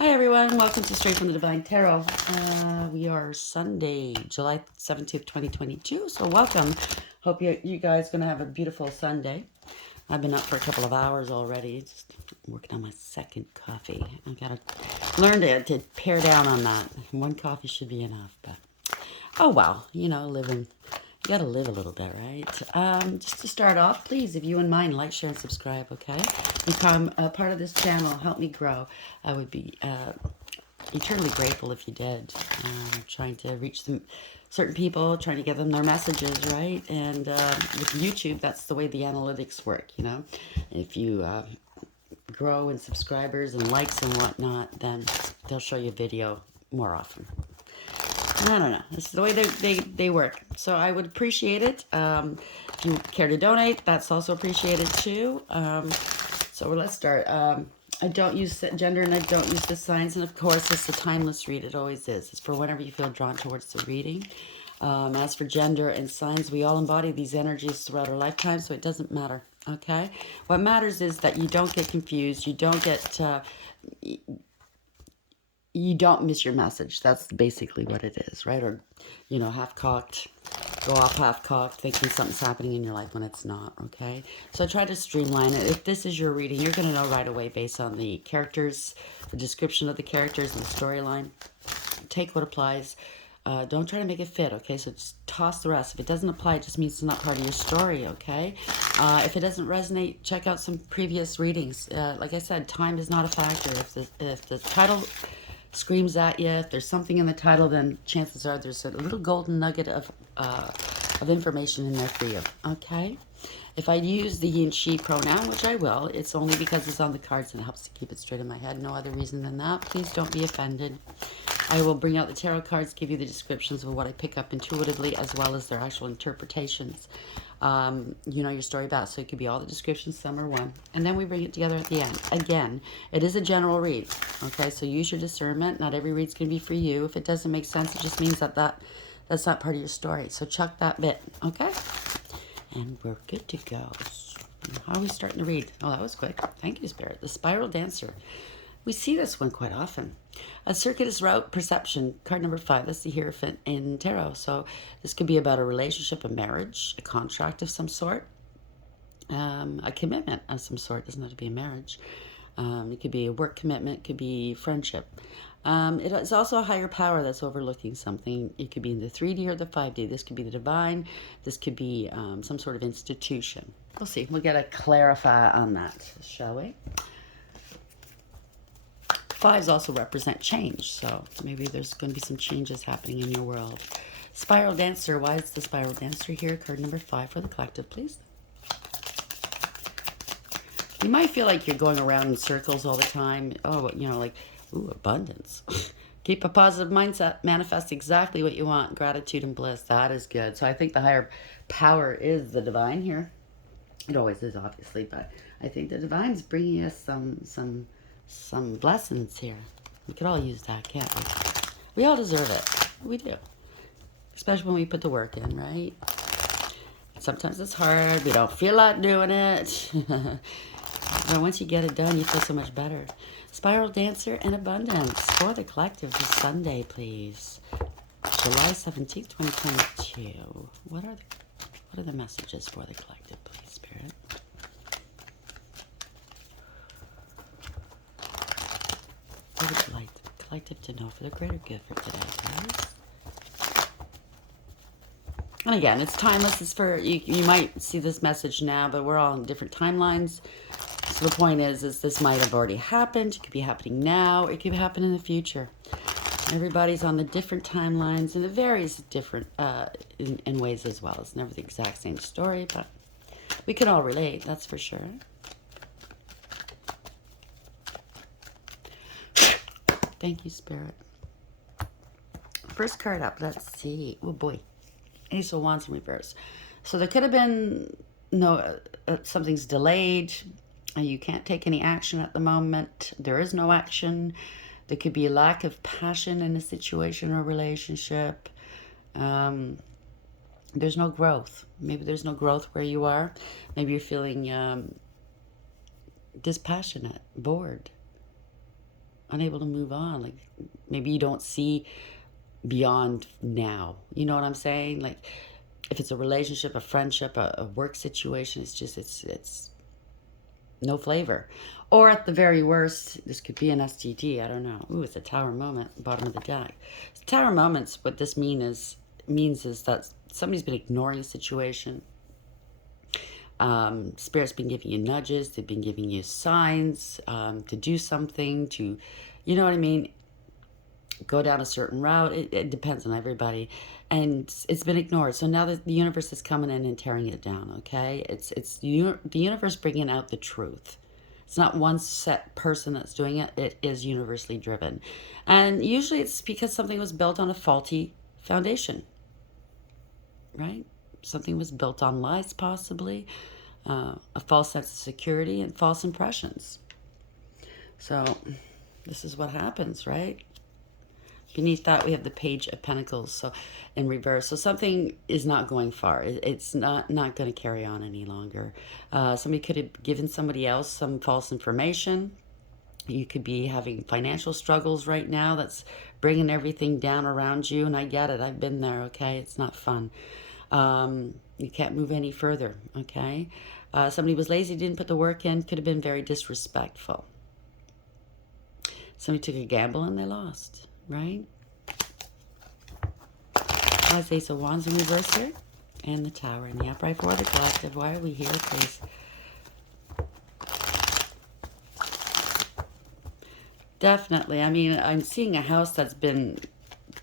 Hi everyone, welcome to Straight from the Divine Tarot. We are Sunday, July 17th, 2022, so welcome. Hope you guys going to have a beautiful Sunday. I've been up for a couple of hours already, just working on my second coffee. I got to learn to pare down on that. One coffee should be enough, but oh well, living. You gotta live a little bit, right? Just to start off, please, if you wouldn't mind, like, share, and subscribe, okay? Become a part of this channel. Help me grow. I would be eternally grateful if you did. Trying to reach certain people, trying to get them their messages, right? And with YouTube, that's the way the analytics work, If you grow in subscribers and likes and whatnot, then they'll show you a video more often. I don't know. This is the way they work. So I would appreciate it. If you care to donate, that's also appreciated too. So let's start. I don't use gender and I don't use the signs. And of course, it's a timeless read. It always is. It's for whenever you feel drawn towards the reading. As for gender and signs, we all embody these energies throughout our lifetime, so it doesn't matter. Okay? What matters is that you don't get confused. You don't get... you don't miss your message. That's basically what it is, right? Or, half-cocked, go off half-cocked, thinking something's happening in your life when it's not, okay? So try to streamline it. If this is your reading, you're going to know right away based on the characters, the description of the characters, and the storyline. Take what applies. Don't try to make it fit, okay? So just toss the rest. If it doesn't apply, it just means it's not part of your story, okay? If it doesn't resonate, check out some previous readings. Like I said, time is not a factor. If the title screams at you, if there's something in the title, then chances are there's a little golden nugget of information in there for you, okay? If I use the he and she pronoun, which I will, it's only because it's on the cards and it helps to keep it straight in my head. No other reason than that. Please don't be offended. I will bring out the tarot cards, give you the descriptions of what I pick up intuitively, as well as their actual interpretations. You know your story best, so it could be all the descriptions, some are one. And then we bring it together at the end. Again, it is a general read, okay? So use your discernment. Not every read's going to be for you. If it doesn't make sense, it just means that's not part of your story. So chuck that bit, okay? And we're good to go. How are we starting to read? Oh, that was quick. Thank you, Spirit. The Spiral Dancer. We see this one quite often. A circuitous route perception, card number 5. That's the Hierophant in tarot. So this could be about a relationship, a marriage, a contract of some sort, a commitment of some sort. It doesn't have to be a marriage. It could be a work commitment. It could be friendship. It is also a higher power that's overlooking something. It could be in the 3D or the 5D. This could be the divine. This could be some sort of institution. We'll see. We'll get a clarify on that, shall we? 5s also represent change, so maybe there's going to be some changes happening in your world. Spiral Dancer. Why is the Spiral Dancer here? Card number 5 for the collective, please. You might feel like you're going around in circles all the time. Oh, like, ooh, abundance. Keep a positive mindset. Manifest exactly what you want. Gratitude and bliss. That is good. So I think the higher power is the divine here. It always is, obviously, but I think the divine's bringing us some blessings here. We could all use that, can't we? We all deserve it. We do. Especially when we put the work in, right? Sometimes it's hard. We don't feel like doing it. But once you get it done, you feel so much better. Spiral Dancer and Abundance for the collective this Sunday, please. July 17th, 2022. What are the messages for the collective, please, Spirit? What would you like the collective to know for the greater good for today, guys? And again, it's timeless. It's for you might see this message now, but we're all in different timelines. So the point is this might have already happened. It could be happening now. It could happen in the future. Everybody's on the different timelines, and it varies different in ways as well. It's never the exact same story, but we can all relate. That's for sure. Thank you, Spirit. First card up. Let's see. Oh boy, Ace of Wands in reverse. So there could have been something's delayed. You can't take any action at the moment. There is no action. There could be a lack of passion in a situation or relationship. There's no growth. Maybe there's no growth where you are. Maybe you're feeling dispassionate, bored. unable to move on. Like maybe you don't see beyond now. You know what I'm saying? Like if it's a relationship, a friendship, a work situation, it's just it's no flavor. Or at the very worst, this could be an STD. I don't know. Ooh, it's a tower moment, bottom of the deck. Tower moments, what this means is that somebody's been ignoring a situation. Spirit's been giving you nudges. They've been giving you signs to do something, to, you know what I mean, go down a certain route. It depends on everybody. And it's been ignored. So now that the universe is coming in and tearing it down, okay? It's the universe bringing out the truth. It's not one set person that's doing it. It is universally driven. And usually it's because something was built on a faulty foundation, right? Something was built on lies, possibly, a false sense of security, and false impressions. So this is what happens, right? Beneath that, we have the Page of Pentacles, so in reverse. So something is not going far. It's not going to carry on any longer. Somebody could have given somebody else some false information. You could be having financial struggles right now that's bringing everything down around you. And I get it. I've been there, okay? It's not fun. You can't move any further, okay? Somebody was lazy, didn't put the work in, could have been very disrespectful. Somebody took a gamble and they lost, right? As Ace of Wands in reverse here, and the Tower in the upright for the collective. Why are we here, please? Definitely. I mean, I'm seeing a house that's been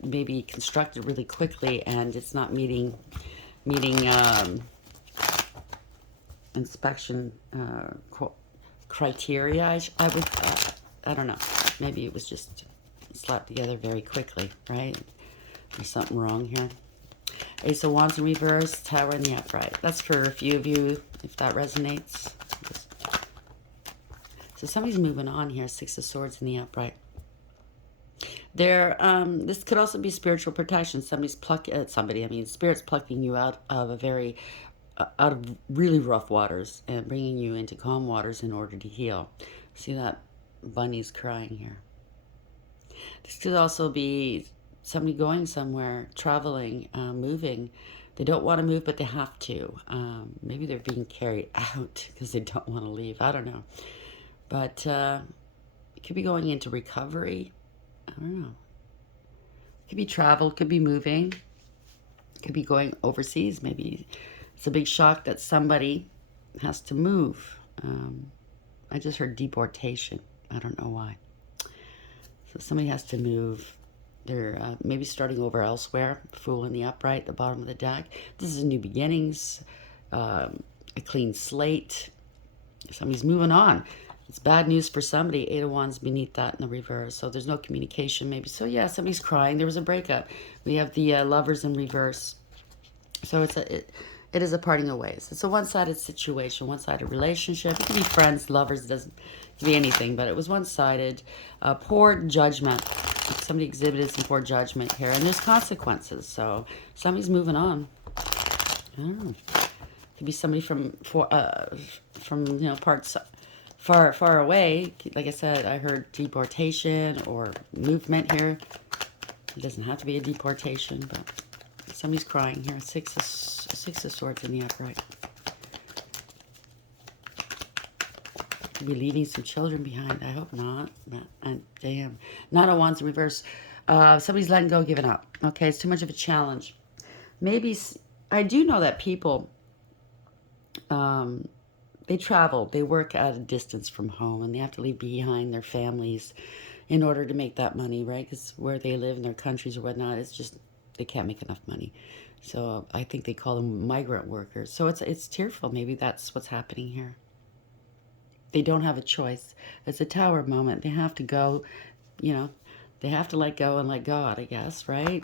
maybe constructed really quickly, and it's not meeting inspection criteria. I don't know. Maybe it was just slapped together very quickly, right? There's something wrong here. Ace of Wands in reverse, Tower in the upright. That's for a few of you, if that resonates. So somebody's moving on here. Six of Swords in the upright. This could also be spiritual protection. Spirit's plucking you out of out of really rough waters and bringing you into calm waters in order to heal. See that bunny's crying here. This could also be somebody going somewhere, traveling, moving. They don't want to move, but they have to. Maybe they're being carried out because they don't want to leave. I don't know. But it could be going into recovery. I don't know. It could be travel, could be moving, could be going overseas. Maybe it's a big shock that somebody has to move. I just heard deportation. I don't know why. So somebody has to move. They're maybe starting over elsewhere. Fool in the upright, the bottom of the deck. This is new beginnings, a clean slate. Somebody's moving on. It's bad news for somebody. Eight of Wands beneath that in the reverse. So there's no communication maybe. So yeah, somebody's crying. There was a breakup. We have the Lovers in reverse. So it is a parting of ways. It's a one-sided situation, one-sided relationship. It can be friends, lovers. It doesn't be anything, but it was one-sided. Poor judgment. Somebody exhibited some poor judgment here, and there's consequences. So somebody's moving on. I don't know. Could be somebody from parts far away. Like I said, I heard deportation or movement here. It doesn't have to be a deportation, but somebody's crying here. Six of Swords in the upright. Could be leaving some children behind. I hope not. Damn. Nine of Wands in reverse. Somebody's letting go, giving up. Okay, it's too much of a challenge. Maybe I do know that people. They travel, they work at a distance from home, and they have to leave behind their families in order to make that money, right? Because where they live in their countries or whatnot, it's just, they can't make enough money. So I think they call them migrant workers. So it's tearful. Maybe that's what's happening here. They don't have a choice. It's a Tower moment. They have to go, they have to let go and let God, I guess, right?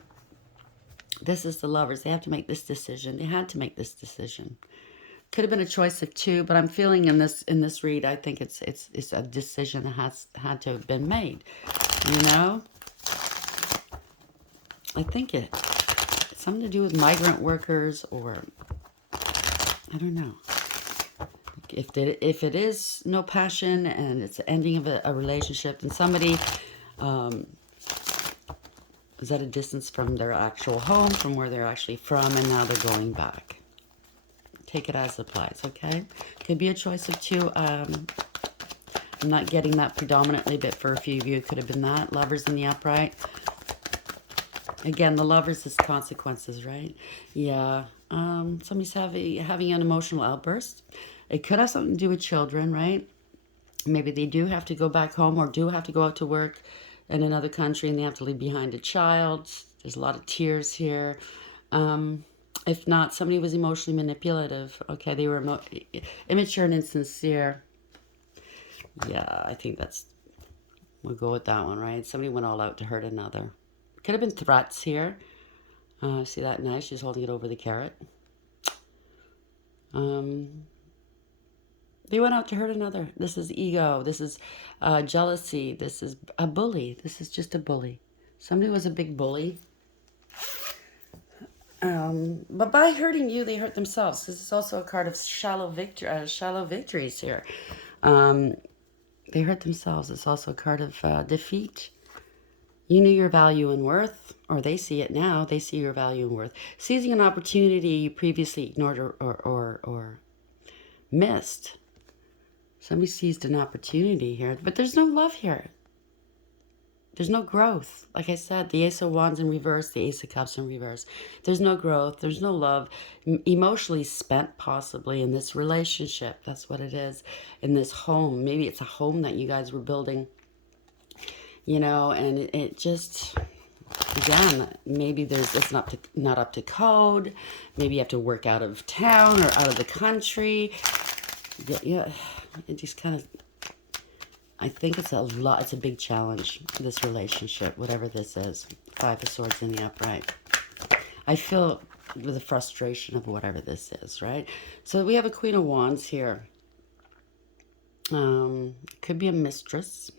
This is the Lovers. They have to make this decision. They had to make this decision. Could have been a choice of two, but I'm feeling in this read, I think it's a decision that had to have been made. I think it's something to do with migrant workers, or I don't know. If it is no passion and it's the ending of a relationship, then somebody is at a distance from their actual home, from where they're actually from, and now they're going back. Take it as applies, okay? Could be a choice of two. I'm not getting that predominantly, but for a few of you, it could have been that. Lovers in the upright. Again, the lovers is consequences, right? Yeah. Somebody's having an emotional outburst. It could have something to do with children, right? Maybe they do have to go back home or do have to go out to work in another country and they have to leave behind a child. There's a lot of tears here. If not, somebody was emotionally manipulative. Okay, they were immature and insincere. Yeah, I think we'll go with that one, right? Somebody went all out to hurt another. Could have been threats here. See that knife? She's holding it over the carrot. They went out to hurt another. This is ego. This is jealousy. This is a bully. This is just a bully. Somebody was a big bully. But by hurting you, they hurt themselves. This is also a card of shallow victories here. They hurt themselves. It's also a card of defeat. You knew your value and worth, or they see it now. They see your value and worth. Seizing an opportunity you previously ignored or missed. Somebody seized an opportunity here, but there's no love here. There's no growth. Like I said, the Ace of Wands in reverse, the Ace of Cups in reverse. There's no growth. There's no love. Emotionally spent possibly in this relationship. That's what it is. In this home. Maybe it's a home that you guys were building. You know, and it just, again, maybe it's not up to code. Maybe you have to work out of town or out of the country. Yeah, it just kind of, I think it's a big challenge, this relationship, whatever this is. Five of Swords in the upright. I feel the frustration of whatever this is, right? So we have a Queen of Wands here. Could be a mistress.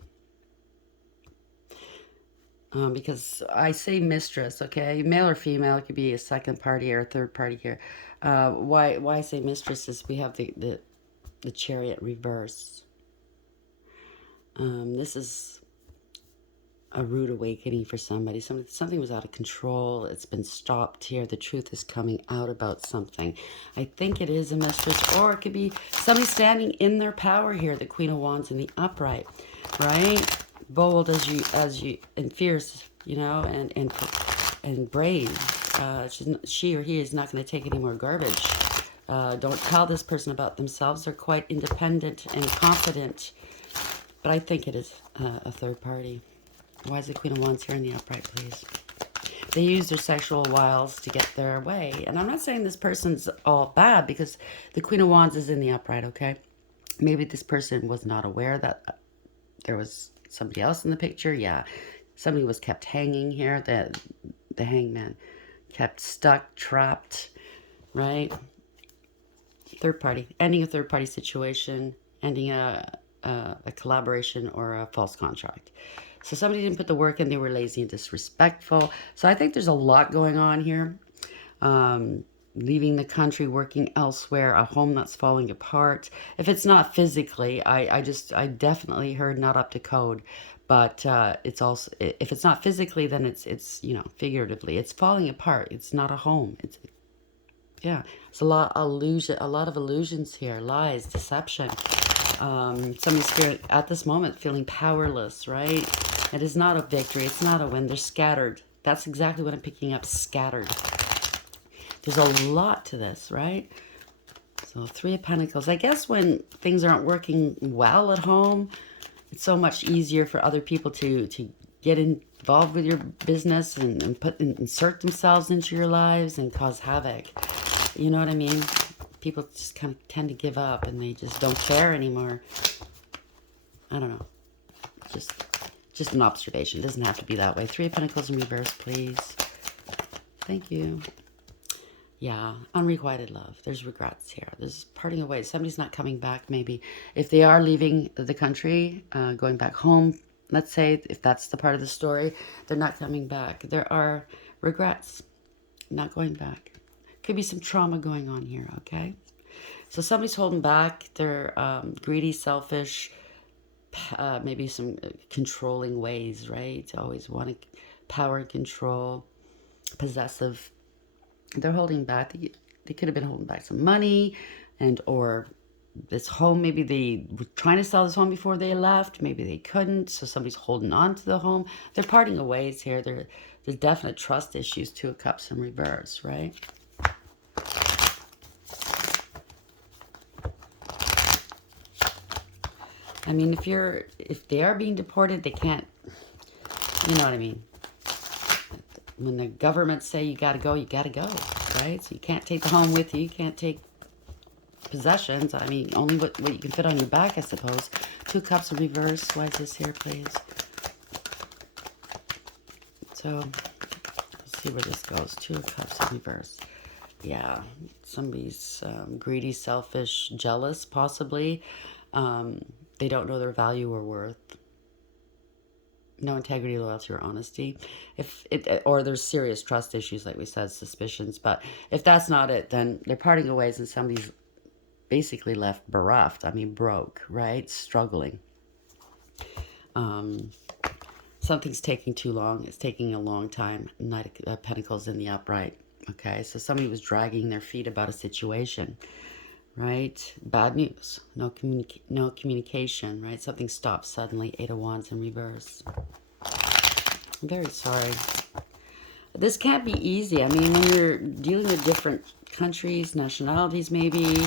Because I say mistress, okay? Male or female, it could be a second party or a third party here. Why I say mistress is we have the Chariot reverse. This is a rude awakening for somebody. Something was out of control. It's been stopped here. The truth is coming out about something. I think it is a mistress, or it could be somebody standing in their power here. The Queen of Wands in the upright, right? Bold as you and fierce, you know, and brave. She or he is not going to take any more garbage. Don't tell this person about themselves. They're quite independent and confident. But I think it is a third party. Why is the Queen of Wands here in the upright, please? They use their sexual wiles to get their way. And I'm not saying this person's all bad, because the Queen of Wands is in the upright, okay? Maybe this person was not aware that there was somebody else in the picture. Yeah, somebody was kept hanging here. The hangman kept stuck, trapped, right? Third party, ending a third party situation, ending a collaboration or a false contract. So somebody didn't put the work in. They were lazy and disrespectful. So I think there's a lot going on here. Leaving the country, working elsewhere, a home that's falling apart. If it's not physically, I definitely heard not up to code, but it's also, if it's not physically, then it's you know, figuratively, it's falling apart. It's not a home. Yeah, it's a lot of illusions here, lies, deception. Somebody's at this moment feeling powerless, right? It is not a victory. It's not a win. They're scattered. That's exactly what I'm picking up. Scattered. There's a lot to this, right? So 3 of Pentacles. I guess when things aren't working well at home, it's so much easier for other people to get involved with your business and insert themselves into your lives and cause havoc. You know what I mean? People just kind of tend to give up and they just don't care anymore. I don't know. Just an observation. It doesn't have to be that way. 3 of Pentacles in reverse, please. Thank you. Yeah, unrequited love. There's regrets here. There's parting away. Somebody's not coming back, maybe. If they are leaving the country, going back home, let's say, if that's the part of the story, they're not coming back. There are regrets, not going back. Could be some trauma going on here, okay? So somebody's holding back. They're greedy, selfish, maybe some controlling ways, right? Always wanting power and control, possessive. They're holding back. They could have been holding back some money, and or this home. Maybe they were trying to sell this home before they left. Maybe they couldn't, so somebody's holding on to the home. They're parting of ways here. There's definite trust issues. Two of Cups in reverse, right? I mean, if they are being deported, they can't. You know what I mean? When the government say you got to go, you got to go, right? So you can't take the home with you. You can't take possessions. I mean, only what you can fit on your back, I suppose. Two of Cups in reverse. Why is this here, please? So, let's see where this goes. Two of Cups in reverse. Yeah, somebody's greedy, selfish, jealous, possibly. They don't know their value or worth. No integrity, loyalty, or honesty. Or there's serious trust issues, like we said, suspicions. But if that's not it, then they're parting of ways, and somebody's basically left bereft. I mean, broke, right? Struggling. Something's taking too long. It's taking a long time. Knight of Pentacles in the upright. Okay, so somebody was dragging their feet about a situation, right? Bad news. No communication, right? Something stops suddenly. Eight of Wands in reverse. I'm very sorry. This can't be easy. I mean, when you're dealing with different countries, nationalities maybe,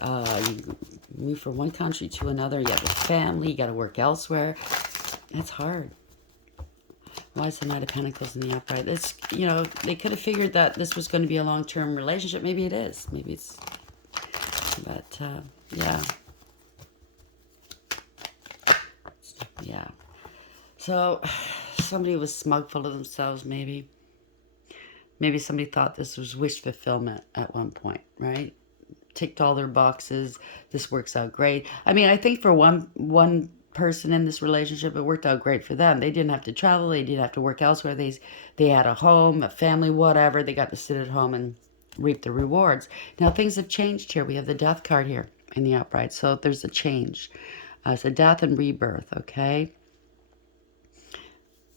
you move from one country to another, you have a family, you got to work elsewhere. It's hard. Why is the Knight of Pentacles in the upright? It's, you know, they could have figured that this was going to be a long-term relationship. Maybe it is. Maybe it's, but, yeah. Yeah. So, somebody was smug full of themselves, maybe. Maybe somebody thought this was wish fulfillment at one point, right? Ticked all their boxes. This works out great. I mean, I think for one person in this relationship, it worked out great for them. They didn't have to travel. They didn't have to work elsewhere. They had a home, a family, whatever. They got to sit at home and reap the rewards. Now, things have changed here. We have the Death card here in the upright. So there's a change. So death and rebirth, okay?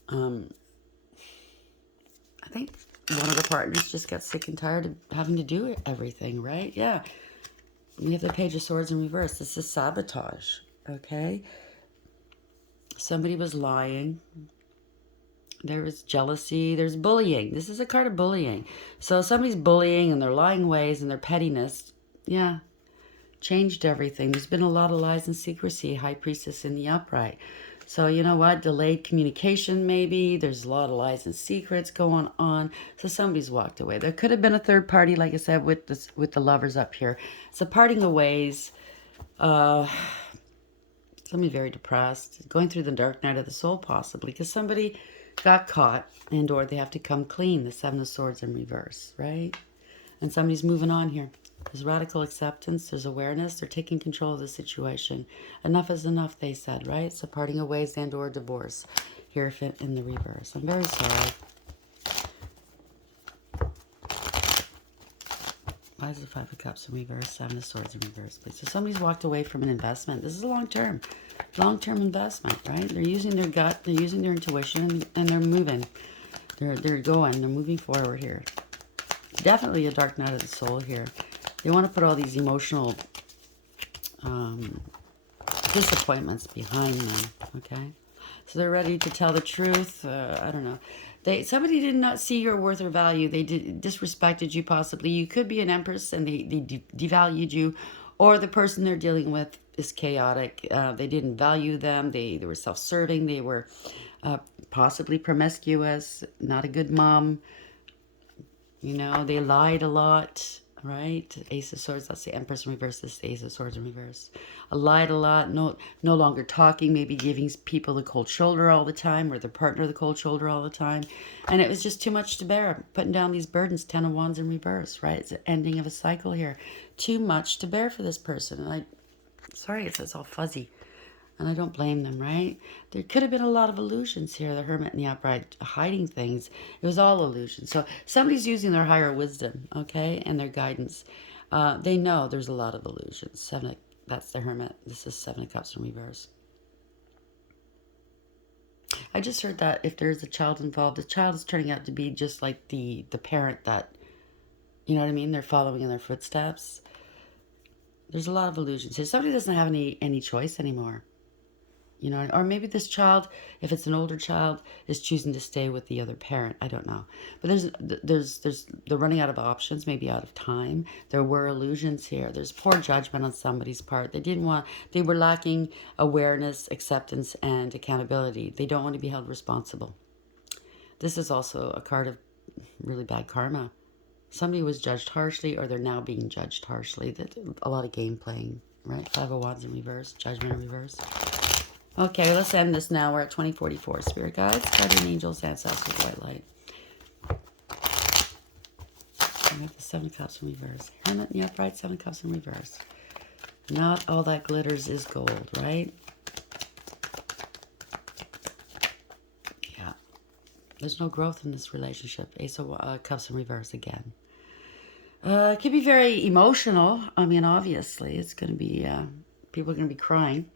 I think one of the partners just got sick and tired of having to do everything, right? Yeah. We have the Page of Swords in reverse. This is sabotage, okay? Somebody was lying. There was jealousy. There's bullying. This is a card of bullying. So somebody's bullying and their lying ways and their pettiness, yeah, changed everything. There's been a lot of lies and secrecy. High Priestess in the upright. So you know what? Delayed communication maybe. There's a lot of lies and secrets going on. So somebody's walked away. There could have been a third party, like I said, with the lovers up here. It's a parting of ways. Somebody very depressed, going through the dark night of the soul possibly, because somebody got caught and or they have to come clean. The Seven of Swords in reverse, right? And somebody's moving on here. There's radical acceptance. There's awareness. They're taking control of the situation. Enough is enough, they said, right? So parting of ways and or divorce here in the reverse. I'm very sorry. Why is the Five of Cups in reverse? Seven of Swords in reverse, please. So somebody's walked away from an investment. This is a long-term investment, right? They're using their gut. They're using their intuition, and they're moving. They're going. They're moving forward here. Definitely a dark night of the soul here. They want to put all these emotional disappointments behind them, okay? So they're ready to tell the truth. I don't know. Somebody did not see your worth or value. They disrespected you possibly. You could be an empress and they devalued you. Or the person they're dealing with is chaotic. They didn't value them. They were self-serving. They were possibly promiscuous. Not a good mom. You know, they lied a lot. Right? Ace of Swords, that's the Empress in reverse. This is the Ace of Swords in reverse. Lied a lot, no longer talking, maybe giving people the cold shoulder all the time, or their partner the cold shoulder all the time. And it was just too much to bear. Putting down these burdens, Ten of Wands in reverse, right? It's the ending of a cycle here. Too much to bear for this person. And sorry, it's all fuzzy. And I don't blame them, right? There could have been a lot of illusions here. The Hermit and the Upright hiding things. It was all illusion. So somebody's using their higher wisdom, okay, and their guidance. They know there's a lot of illusions. That's the Hermit. This is Seven of Cups in reverse. I just heard that if there's a child involved, the child is turning out to be just like the parent that, you know what I mean? They're following in their footsteps. There's a lot of illusions here. Somebody doesn't have any choice anymore. You know, or maybe this child, if it's an older child, is choosing to stay with the other parent. I don't know, but they're running out of options, maybe out of time. There were illusions here. There's poor judgment on somebody's part. They were lacking awareness, acceptance, and accountability. They don't want to be held responsible. This is also a card of really bad karma. Somebody was judged harshly, or they're now being judged harshly. A lot of game playing, right? Five of Wands in reverse, Judgment in reverse. Okay, let's end this now. We're at 2044. Spirit guides, guardian angels, ancestors, white light. I have the Seven of Cups in reverse. Hermit in the upright, Seven of Cups in reverse. Not all that glitters is gold, right? Yeah. There's no growth in this relationship. Ace of Cups in reverse again. It could be very emotional. I mean, obviously, it's going to be, people are going to be crying.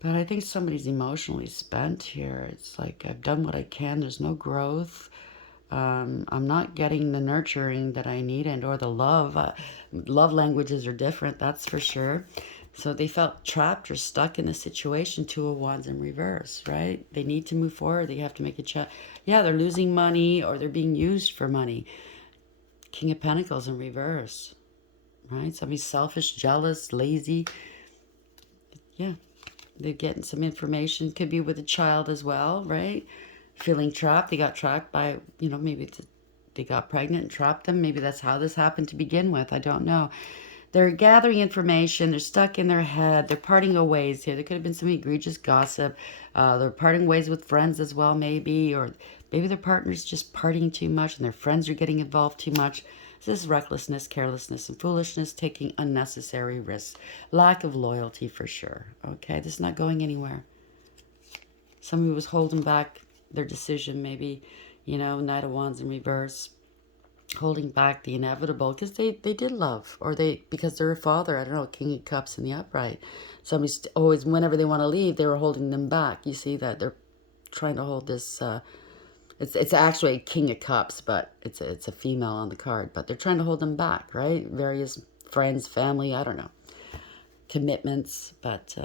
But I think somebody's emotionally spent here. It's like, I've done what I can. There's no growth. I'm not getting the nurturing that I need and or the love. Love languages are different, that's for sure. So they felt trapped or stuck in a situation. Two of Wands in reverse, right? They need to move forward. They have to make a choice. Yeah, they're losing money or they're being used for money. King of Pentacles in reverse, right? Somebody's selfish, jealous, lazy. Yeah. They're getting some information. Could be with a child as well, right? Feeling trapped. They got trapped by, you know, maybe they got pregnant and trapped them. Maybe that's how this happened to begin with. I don't know. They're gathering information. They're stuck in their head. They're parting ways here. There could have been some egregious gossip. They're parting ways with friends as well, maybe. Or maybe their partner's just partying too much and their friends are getting involved too much. This is recklessness, carelessness, and foolishness, taking unnecessary risks. Lack of loyalty for sure. Okay, this is not going anywhere. Somebody was holding back their decision, maybe, you know, Knight of Wands in reverse. Holding back the inevitable because they did love, or because they're a father. I don't know, King of Cups in the upright. Somebody's always, whenever they want to leave, they were holding them back. You see that they're trying to hold this, it's actually a King of Cups, but it's a female on the card, but they're trying to hold them back, right? Various friends, family, I don't know, commitments, but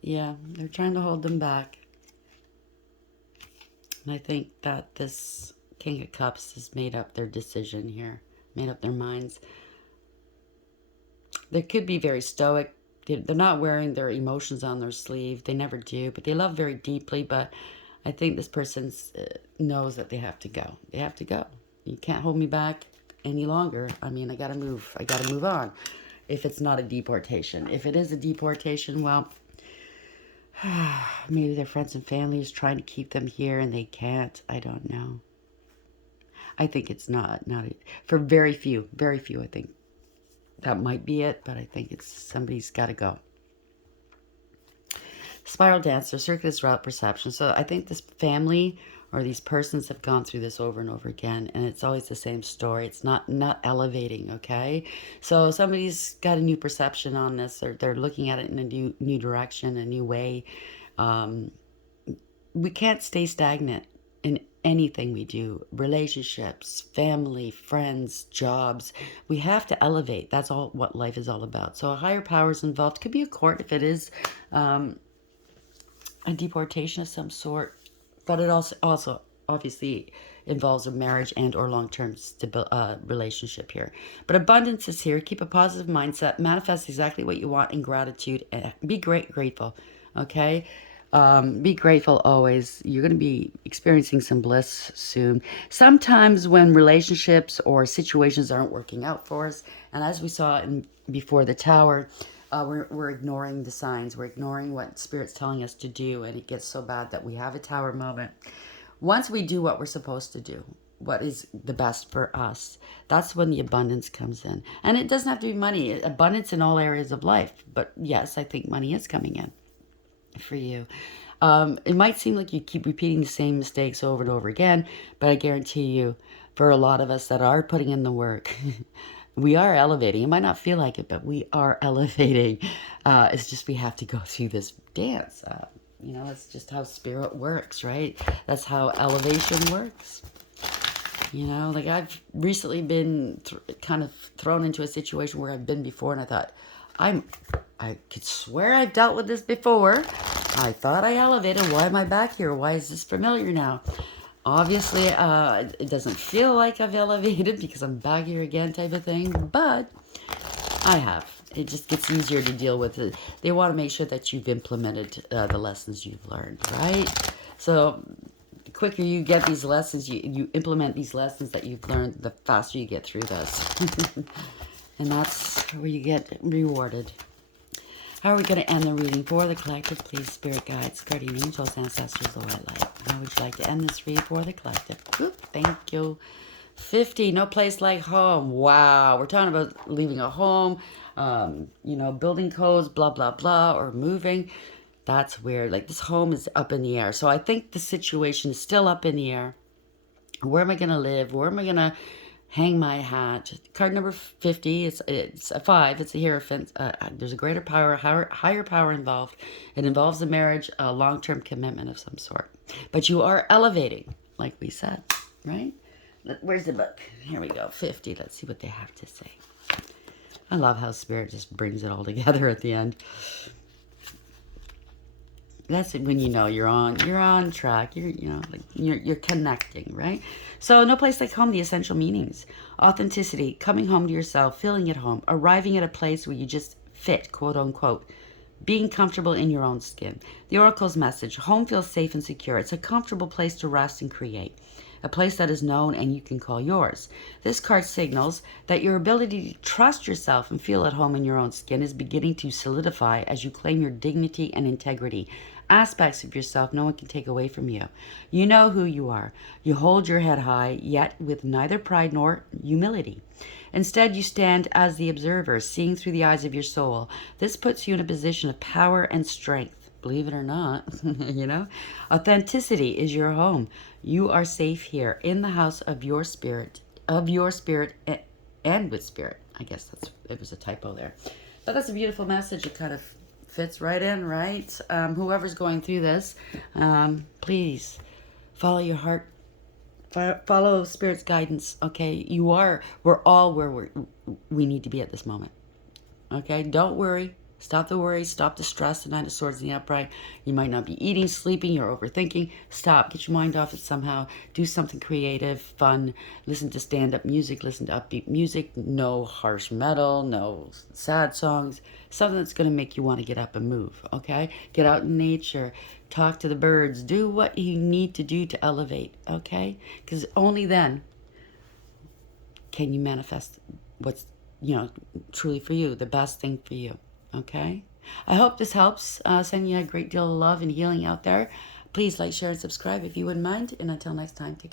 yeah, they're trying to hold them back. And I think that this King of Cups has made up their decision here, made up their minds. They could be very stoic. They're not wearing their emotions on their sleeve. They never do, but they love very deeply. But I think this person knows that they have to go. They have to go. You can't hold me back any longer. I mean, I got to move. I got to move on. If it's not a deportation. If it is a deportation, well, maybe their friends and family is trying to keep them here and they can't. I don't know. I think it's not for very few, I think that might be it, but I think it's somebody's got to go. Spiral dancer, circuitous route perception. So I think this family or these persons have gone through this over and over again, and it's always the same story. It's not elevating, okay? So somebody's got a new perception on this, or they're looking at it in a new direction, a new way. We can't stay stagnant in anything we do, relationships, family, friends, jobs. We have to elevate. That's all what life is all about. So a higher power is involved. Could be a court if it is a deportation of some sort, but it also obviously involves a marriage and or long-term relationship here. But abundance is here. Keep a positive mindset. Manifest exactly what you want in gratitude. And be grateful. Okay. Be grateful always. You're going to be experiencing some bliss soon. Sometimes when relationships or situations aren't working out for us, and as we saw before the Tower, we're ignoring the signs. We're ignoring what Spirit's telling us to do, and it gets so bad that we have a Tower moment. Once we do what we're supposed to do, what is the best for us, that's when the abundance comes in. And it doesn't have to be money. Abundance in all areas of life. But yes, I think money is coming in for you. It might seem like you keep repeating the same mistakes over and over again, but I guarantee you, for a lot of us that are putting in the work, we are elevating. It might not feel like it, but we are elevating. It's just we have to go through this dance. You know, that's just how spirit works, right? That's how elevation works. You know, like I've recently been kind of thrown into a situation where I've been before, and I thought, I could swear I've dealt with this before. I thought I elevated. Why am I back here? Why is this familiar now? Obviously, it doesn't feel like I've elevated because I'm back here again type of thing, but I have. It just gets easier to deal with it. They want to make sure that you've implemented the lessons you've learned, right? So the quicker you get these lessons, you implement these lessons that you've learned, the faster you get through this. And that's where you get rewarded. How are we going to end the reading for the collective? Please, spirit guides, guardian angels, ancestors, the white light. How would you like to end this read for the collective? Oop, thank you. 50, no place like home. Wow, we're talking about leaving a home, you know, building codes, blah, blah, blah, or moving. That's weird. Like, this home is up in the air. So I think the situation is still up in the air. Where am I going to live? Where am I going to hang my hat? Card number 50, it's a 5. It's a Hierophant. There's a greater power, higher power involved. It involves a marriage, a long-term commitment of some sort. But you are elevating, like we said, right? Where's the book? Here we go. 50. Let's see what they have to say. I love how Spirit just brings it all together at the end. That's when you know you're on track. You're connecting, right? So no place like home. The essential meanings: authenticity, coming home to yourself, feeling at home, arriving at a place where you just fit, quote unquote. Being comfortable in your own skin. The Oracle's message: home feels safe and secure. It's a comfortable place to rest and create. A place that is known and you can call yours. This card signals that your ability to trust yourself and feel at home in your own skin is beginning to solidify as you claim your dignity and integrity. Aspects of yourself no one can take away from you. You know who you are. You hold your head high, yet with neither pride nor humility. Instead, you stand as the observer, seeing through the eyes of your soul. This puts you in a position of power and strength. Believe it or not, you know. Authenticity is your home. You are safe here in the house of your spirit, and with spirit. I guess it was a typo there. But that's a beautiful message. It kind of fits right in, right? Whoever's going through this, please follow your heart. Follow Spirit's guidance, okay? We're all where we need to be at this moment, okay? Don't worry. Stop the worry. Stop the stress. The Nine of Swords in the upright. You might not be eating, sleeping. You're overthinking. Stop. Get your mind off it somehow. Do something creative, fun. Listen to stand-up music. Listen to upbeat music. No harsh metal. No sad songs. Something that's going to make you want to get up and move, okay? Get out in nature. Talk to the birds. Do what you need to do to elevate, okay? Because only then can you manifest what's, truly for you, the best thing for you. Okay, I hope this helps. Sending you a great deal of love and healing out there. Please like, share, and subscribe if you wouldn't mind. And until next time, take care.